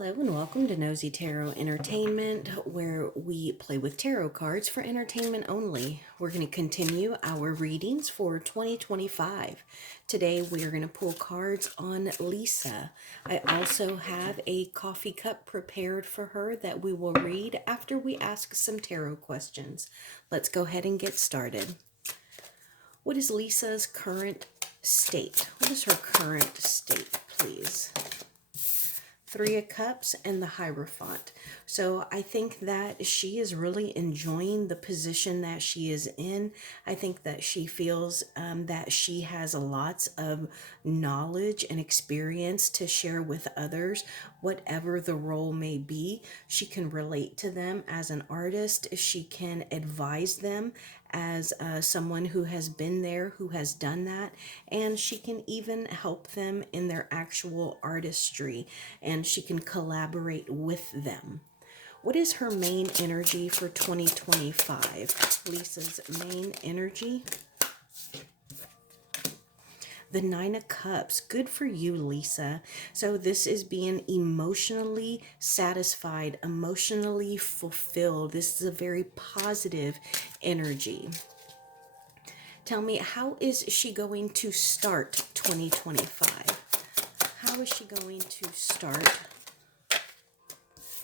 Hello and welcome to Nosy Tarot Entertainment, where we play with tarot cards for entertainment only. We're going to continue our readings for 2025. Today we are going to pull cards on Lisa. I also have a coffee cup prepared for her that we will read after we ask some tarot questions. Let's go ahead and get started. What is Lisa's current state? What is her current state, please? Three of Cups and the Hierophant. So I think that she is really enjoying the position that she is in. I think that she feels that she has lots of knowledge and experience to share with others, whatever the role may be. She can relate to them as an artist. She can advise them as someone who has been there, who has done that, and she can even help them in their actual artistry, and she can collaborate with them. What is her main energy for 2025? Lisa's main energy. The Nine of Cups. Good for you, Lisa. So this is being emotionally satisfied, emotionally fulfilled. This is a very positive energy. Tell me, how is she going to start 2025? How is she going to start?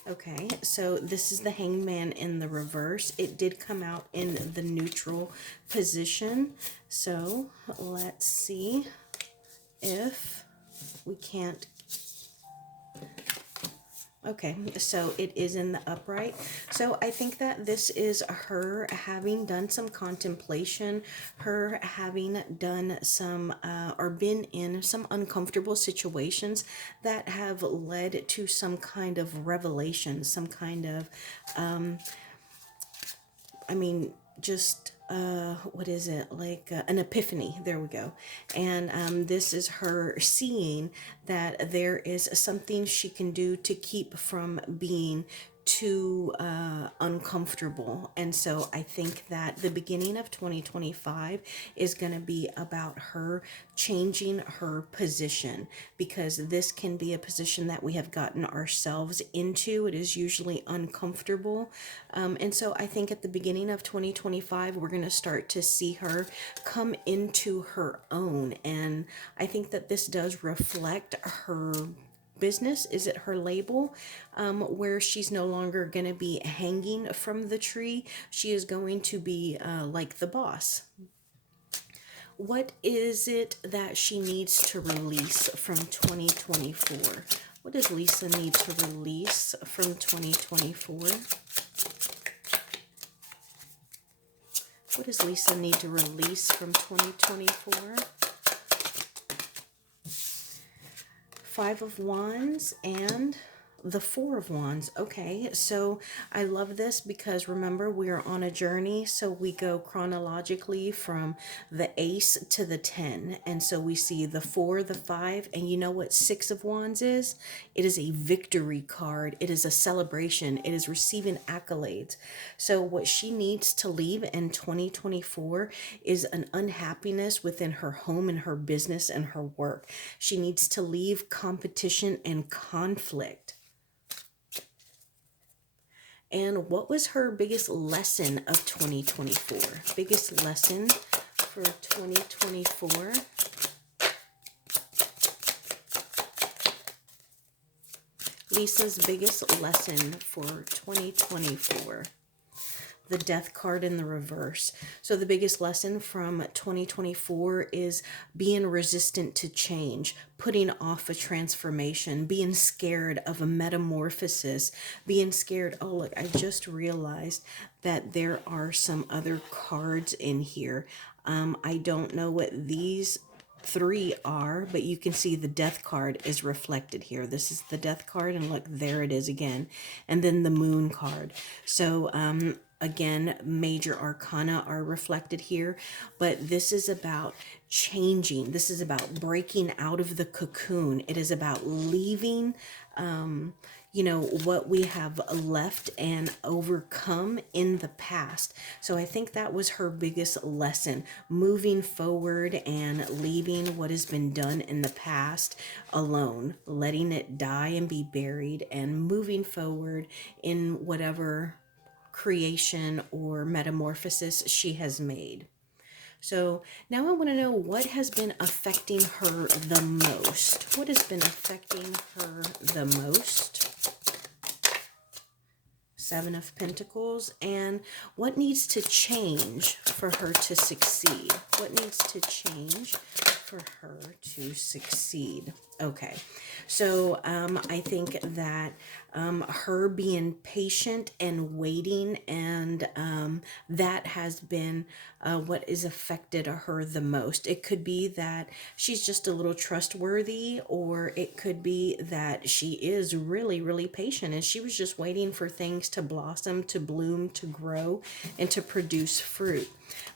Okay, so this is the Hangman in the reverse. It did come out in the neutral position. So let's see if we can't. Okay, so it is in the upright. So I think that this is her having done some contemplation, her having done some or been in some uncomfortable situations that have led to some kind of revelation, some kind of, just what is it, like an epiphany. There we go. And this is her seeing that there is something she can do to keep from being too uncomfortable. And so I think that the beginning of 2025 is going to be about her changing her position, because this can be a position that we have gotten ourselves into. It is usually uncomfortable. And so I think at the beginning of 2025, we're going to start to see her come into her own. And I think that this does reflect her business. Is it her label, where she's no longer going to be hanging from the tree? She is going to be like the boss. What is it that she needs to release from 2024? What does Lisa need to release from 2024? What does Lisa need to release from 2024? Five of Wands and the Four of Wands. Okay, so I love this because remember, we are on a journey, so we go chronologically from the Ace to the 10, and so we see the 4, the 5, and you know what Six of Wands is? It is a victory card. It is a celebration. It is receiving accolades. So what she needs to leave in 2024 is an unhappiness within her home and her business and her work. She needs to leave competition and conflict. And what was her biggest lesson of 2024? Biggest lesson for 2024? Lisa's biggest lesson for 2024. The Death card in the reverse. So the biggest lesson from 2024 is being resistant to change, putting off a transformation, being scared of a metamorphosis, being scared. Oh, look, I just realized that there are some other cards in here. I don't know what these three are, but you can see the Death card is reflected here. This is the Death card, and look, there it is again. And then the Moon card. So again, major arcana are reflected here, but this is about changing. This is about breaking out of the cocoon. It is about leaving you know, what we have left and overcome in the past. So I think that was her biggest lesson, moving forward and leaving what has been done in the past alone, letting it die and be buried, and moving forward in whatever creation or metamorphosis she has made. So now I want to know what has been affecting her the most. What has been affecting her the most? Seven of Pentacles. And what needs to change for her to succeed? What needs to change for her to succeed? Okay, so I think that her being patient and waiting, and that has been what is affected her the most. It could be that she's just a little trustworthy, or it could be that she is really, really patient and she was just waiting for things to blossom, to bloom, to grow, and to produce fruit.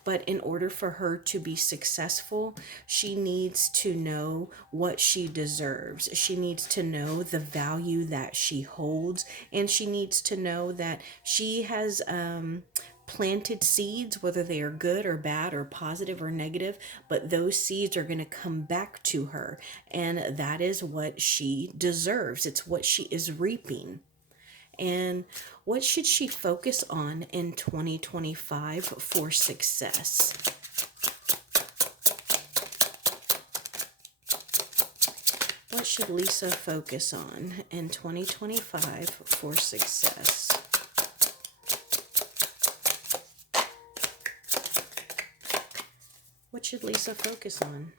But in order for her to be successful, she needs to know what she deserves. She needs to know the value that she holds, and she needs to know that she has planted seeds, whether they are good or bad or positive or negative, but those seeds are going to come back to her, and that is what she deserves. It's what she is reaping. And what should she focus on in 2025 for success? What should Lisa focus on in 2025 for success? What should Lisa focus on?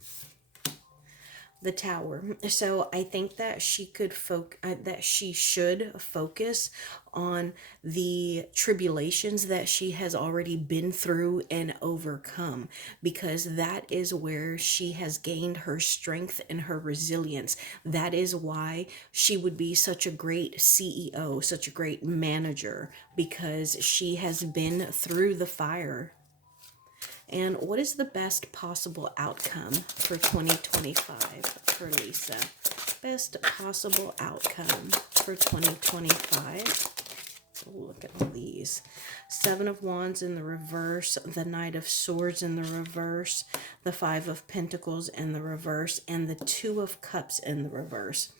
The Tower. So I think that she could that she should focus on the tribulations that she has already been through and overcome, because that is where she has gained her strength and her resilience. That is why she would be such a great CEO, such a great manager, because she has been through the fire. And what is the best possible outcome for 2025 for Lisa? Best possible outcome for 2025. Oh, look at all these. Seven of Wands in the reverse, the Knight of Swords in the reverse, the Five of Pentacles in the reverse, and the Two of Cups in the reverse.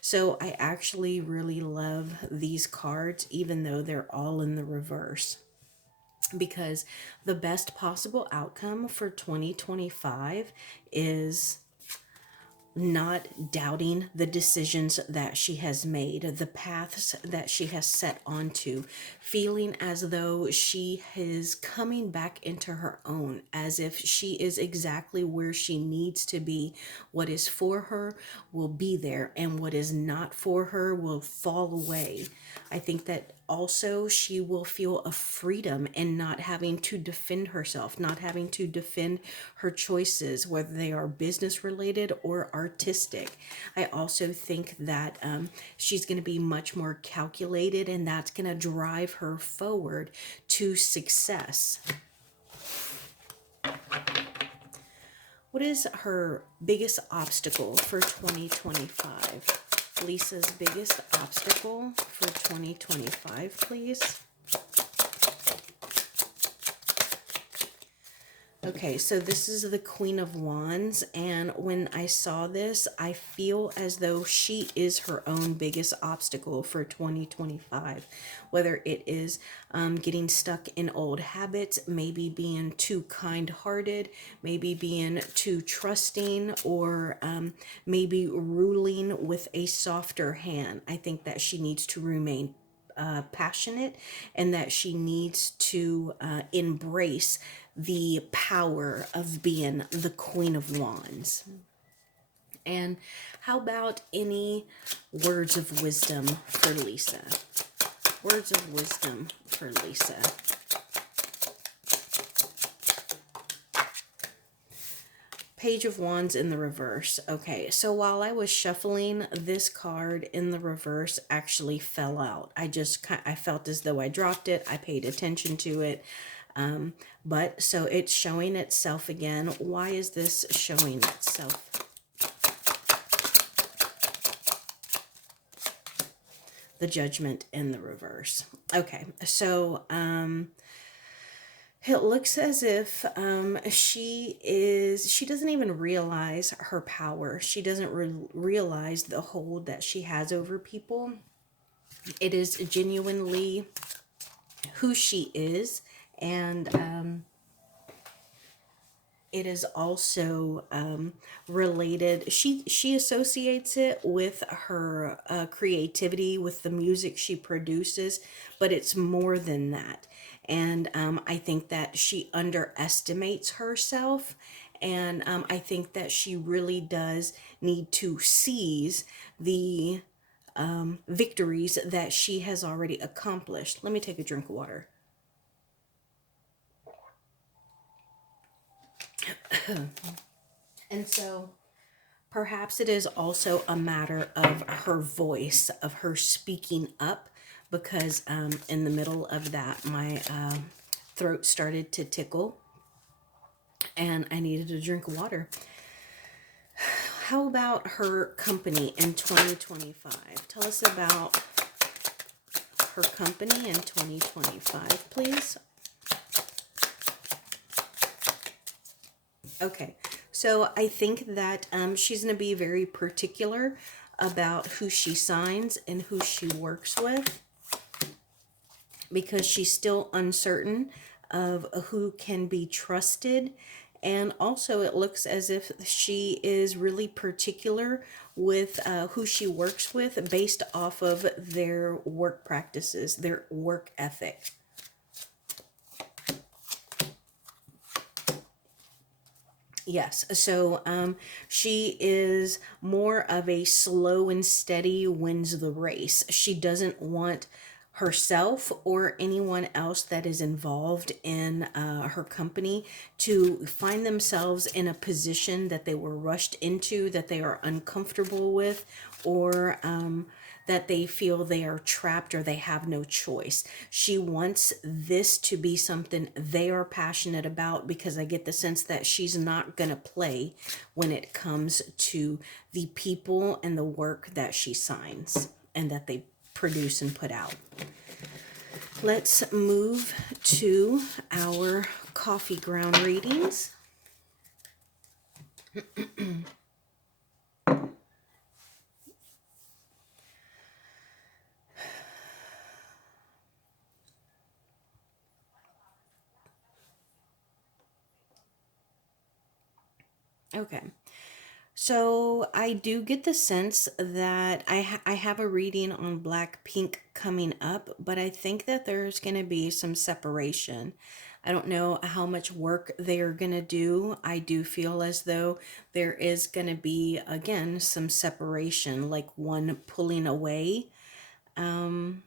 So I actually really love these cards, even though they're all in the reverse, because the best possible outcome for 2025 is not doubting the decisions that she has made, the paths that she has set onto, feeling as though she is coming back into her own, as if she is exactly where she needs to be. What is for her will be there, and what is not for her will fall away. I think that also she will feel a freedom in not having to defend herself, not having to defend her choices, whether they are business related or artistic. I also think that she's going to be much more calculated, and that's going to drive her forward to success. What is her biggest obstacle for 2025? Lisa's biggest obstacle for 2025, please. Okay, so this is the Queen of Wands, and when I saw this, I feel as though she is her own biggest obstacle for 2025, whether it is getting stuck in old habits, maybe being too kind-hearted, maybe being too trusting, or maybe ruling with a softer hand. I think that she needs to remain passionate, and that she needs to embrace the power of being the Queen of Wands. And how about any words of wisdom for Lisa? Words of wisdom for Lisa. Page of Wands in the reverse. Okay, so while I was shuffling, this card in the reverse actually fell out. I felt as though I dropped it. I paid attention to it. But so it's showing itself again. Why is this showing itself? the Judgment in the reverse. Okay, so it looks as if she doesn't even realize her power. She doesn't realize the hold that she has over people. It is genuinely who she is, and it is also related. She associates it with her creativity, with the music she produces, but it's more than that. And I think that she underestimates herself. And I think that she really does need to seize the victories that she has already accomplished. Let me take a drink of water. And so perhaps it is also a matter of her voice, of her speaking up, because in the middle of that, my throat started to tickle and I needed a drink of water. How about her company in 2025? Tell us about her company in 2025, please. Okay, so I think that she's going to be very particular about who she signs and who she works with, because she's still uncertain of who can be trusted. And also, it looks as if she is really particular with who she works with based off of their work practices, their work ethic. Yes, so she is more of a slow and steady wins the race. She doesn't want herself or anyone else that is involved in her company to find themselves in a position that they were rushed into, that they are uncomfortable with, or that they feel they are trapped or they have no choice. She wants this to be something they are passionate about, because I get the sense that she's not going to play when it comes to the people and the work that she signs and that they produce and put out. Let's move to our coffee ground readings. Okay. So I do get the sense that I have a reading on Blackpink coming up, but I think that there's going to be some separation. I don't know how much work they are going to do. I do feel as though there is going to be, again, some separation, like one pulling away. Um,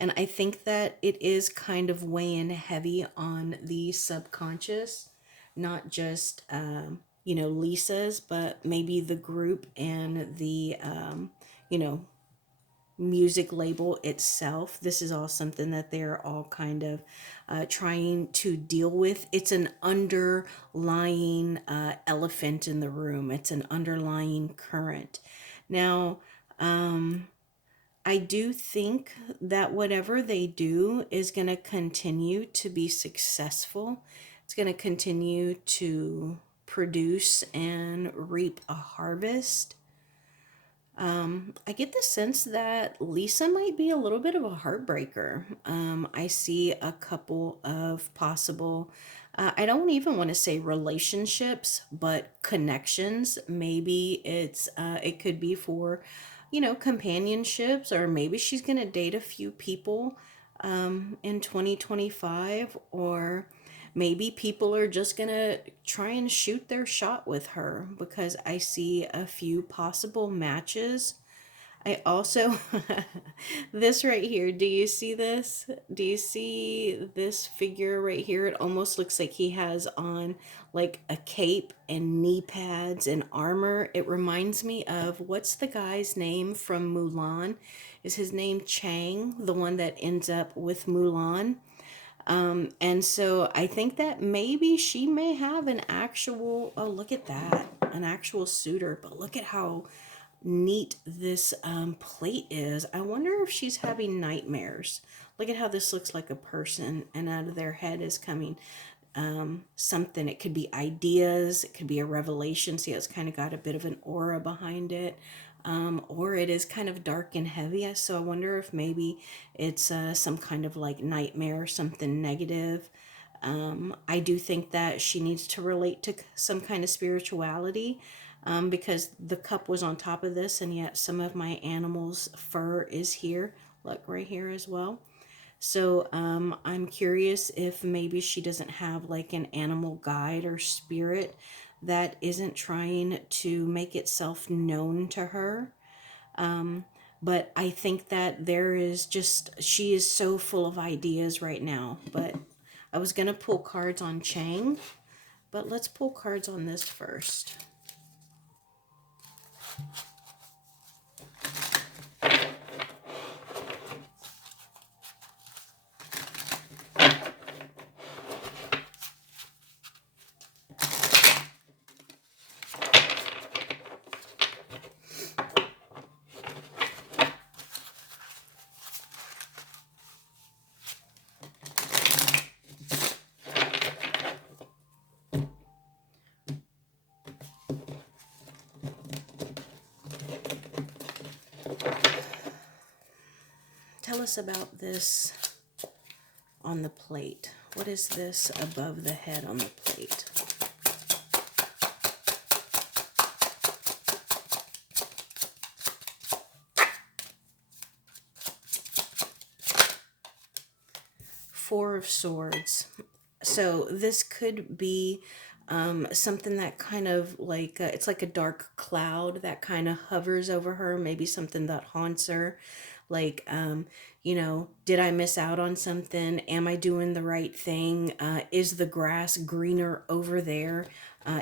and I think that it is kind of weighing heavy on the subconscious, not just, Lisa's, but maybe the group and the, music label itself. This is all something that they're all kind of trying to deal with. It's an underlying elephant in the room, it's an underlying current. Now, I do think that whatever they do is going to continue to be successful. It's going to continue to produce and reap a harvest. I get the sense that Lisa might be a little bit of a heartbreaker. I see a couple of possible, I don't even want to say relationships, but connections. Maybe it could be for, companionships, or maybe she's going to date a few people in 2025, or maybe people are just going to try and shoot their shot with her, because I see a few possible matches. I also, this right here, do you see this? Do you see this figure right here? It almost looks like he has on like a cape and knee pads and armor. It reminds me of, what's the guy's name from Mulan? Is his name Chang, the one that ends up with Mulan? And so I think that maybe she may have an actual, oh, look at that, an actual suitor, but look at how neat this plate is. I wonder if she's having nightmares. Look at how this looks like a person, and out of their head is coming something. It could be ideas, it could be a revelation. See, it's kind of got a bit of an aura behind it. Or it is kind of dark and heavy. So I wonder if maybe it's some kind of like nightmare, something negative. I do think that she needs to relate to some kind of spirituality, because the cup was on top of this, and yet some of my animal's fur is here. Look, right here as well. So I'm curious if maybe she doesn't have like an animal guide or spirit that isn't trying to make itself known to her. But I think that there is just, she is so full of ideas right now. But I was going to pull cards on Chang, but let's pull cards on this first. Tell us about this on the plate. What is this above the head on the plate? Four of Swords. So this could be something that kind of like, it's like a dark cloud that kind of hovers over her, maybe something that haunts her. Like, did I miss out on something? Am I doing the right thing? Is the grass greener over there?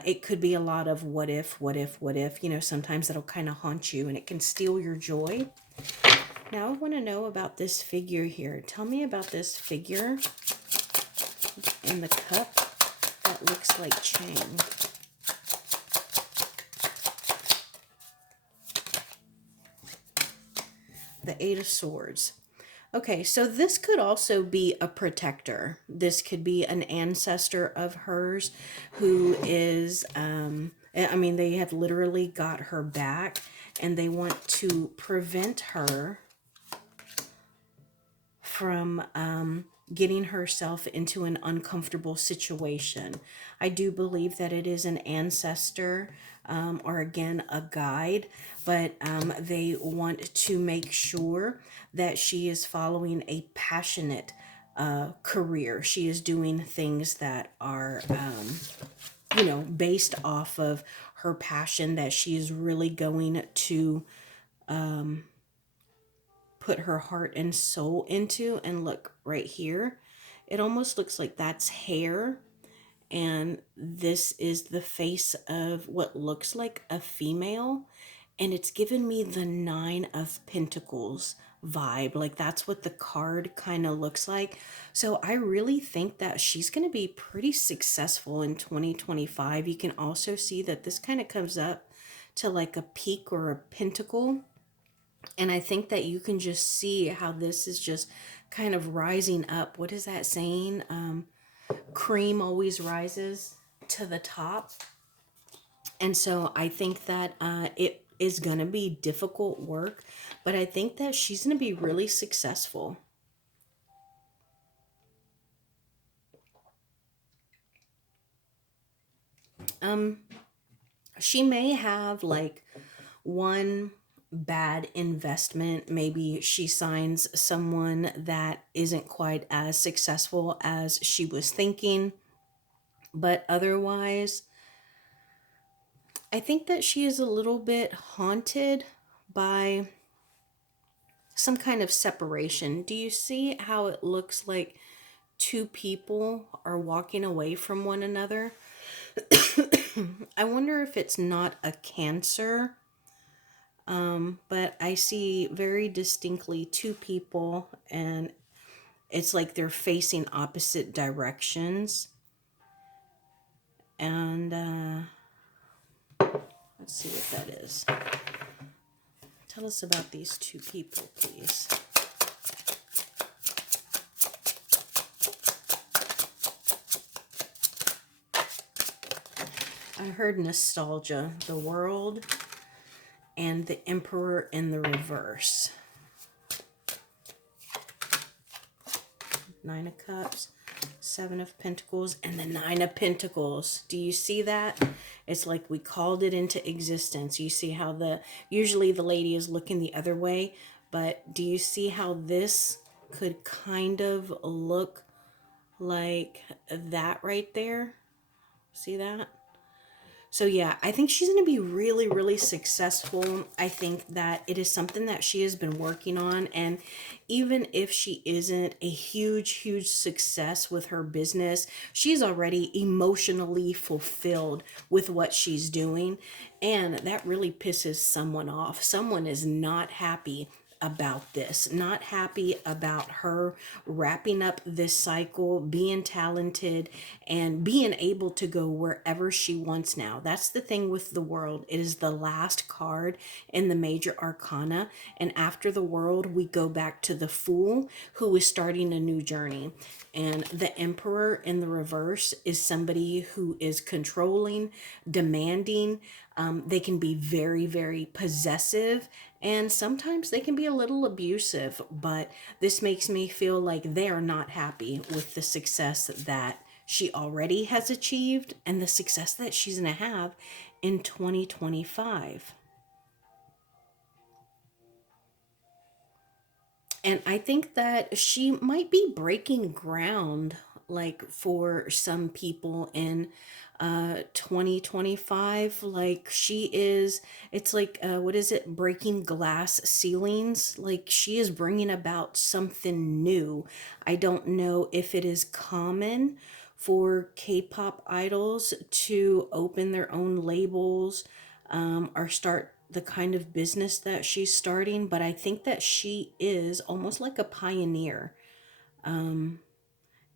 It could be a lot of what if, what if, what if. Sometimes it'll kind of haunt you and it can steal your joy. Now I want to know about this figure here. Tell me about this figure in the cup that looks like Chang. The Eight of Swords. Okay, so this could also be a protector. This could be an ancestor of hers who is, they have literally got her back and they want to prevent her from getting herself into an uncomfortable situation. I do believe that it is an ancestor, or again a guide, but they want to make sure that she is following a passionate career. She is doing things that are based off of her passion, that she is really going to put her heart and soul into. And look right here, it almost looks like that's hair, and this is the face of what looks like a female, and it's given me the Nine of Pentacles vibe. Like that's what the card kind of looks like. So I really think that she's going to be pretty successful in 2025. You can also see that this kind of comes up to like a peak or a pentacle, and I think that you can just see how this is just kind of rising up. What is that saying? Cream always rises to the top. And so I think that it is going to be difficult work, but I think that she's going to be really successful. She may have like one bad investment. Maybe she signs someone that isn't quite as successful as she was thinking. But otherwise, I think that she is a little bit haunted by some kind of separation. Do you see how it looks like two people are walking away from one another? I wonder if it's not a Cancer. But I see very distinctly two people, and it's like they're facing opposite directions. And let's see what that is. Tell us about these two people, please. I heard nostalgia, the world, and the Emperor in the reverse. Nine of Cups, Seven of Pentacles, and the Nine of Pentacles. Do you see that? It's like we called it into existence. You see how usually the lady is looking the other way, but do you see how this could kind of look like that right there? See that? So yeah, I think she's going to be really, really successful. I think that it is something that she has been working on. And even if she isn't a huge, huge success with her business, she's already emotionally fulfilled with what she's doing. And that really pisses someone off. Someone is not happy about this, not happy about her wrapping up this cycle, being talented, and being able to go wherever she wants now. That's the thing with the world. It is the last card in the major arcana. And after the world, we go back to the Fool, who is starting a new journey. And the Emperor in the reverse is somebody who is controlling, demanding. They can be very, very possessive, and sometimes they can be a little abusive, but this makes me feel like they are not happy with the success that she already has achieved and the success that she's going to have in 2025. And I think that she might be breaking ground, like for some people in 2025. Like she is, it's like, what is it? Breaking glass ceilings. Like she is bringing about something new. I don't know if it is common for K-pop idols to open their own labels, or start the kind of business that she's starting, but I think that she is almost like a pioneer.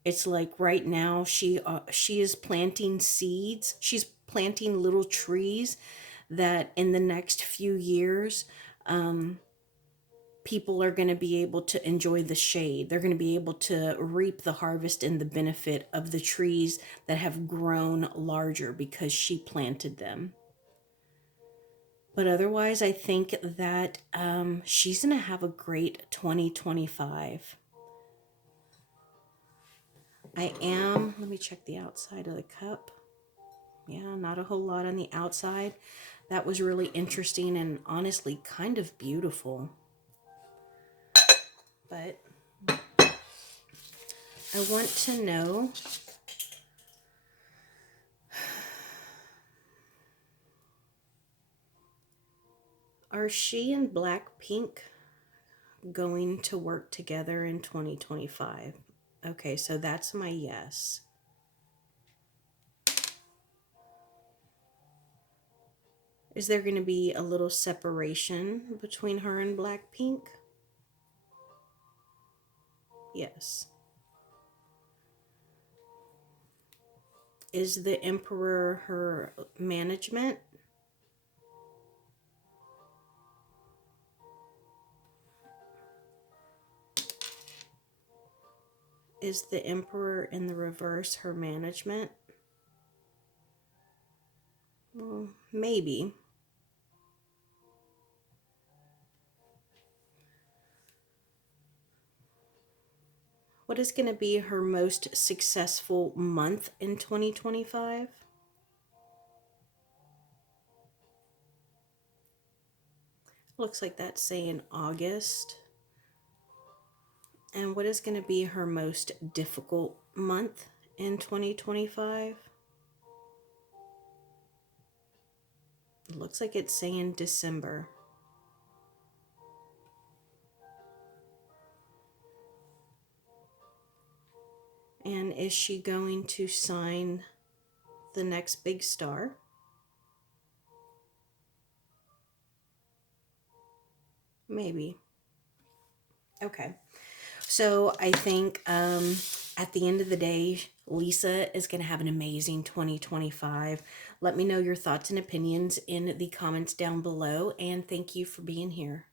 It's like right now she is planting seeds. She's planting little trees that in the next few years people are going to be able to enjoy the shade. They're going to be able to reap the harvest and the benefit of the trees that have grown larger because she planted them. But otherwise, I think that she's going to have a great 2025. Let me check the outside of the cup. Yeah, not a whole lot on the outside. That was really interesting and honestly kind of beautiful. But I want to know, are she and Blackpink going to work together in 2025? Okay, so that's my yes. Is there going to be a little separation between her and Blackpink? Yes. Is the Emperor her management? Is the Emperor in the reverse her management? Well, maybe. What is going to be her most successful month in 2025? Looks like that's saying August. And what is going to be her most difficult month in 2025? Looks like it's saying December. And is she going to sign the next big star? Maybe. Okay. So I think at the end of the day, Lisa is going to have an amazing 2025. Let me know your thoughts and opinions in the comments down below, and thank you for being here.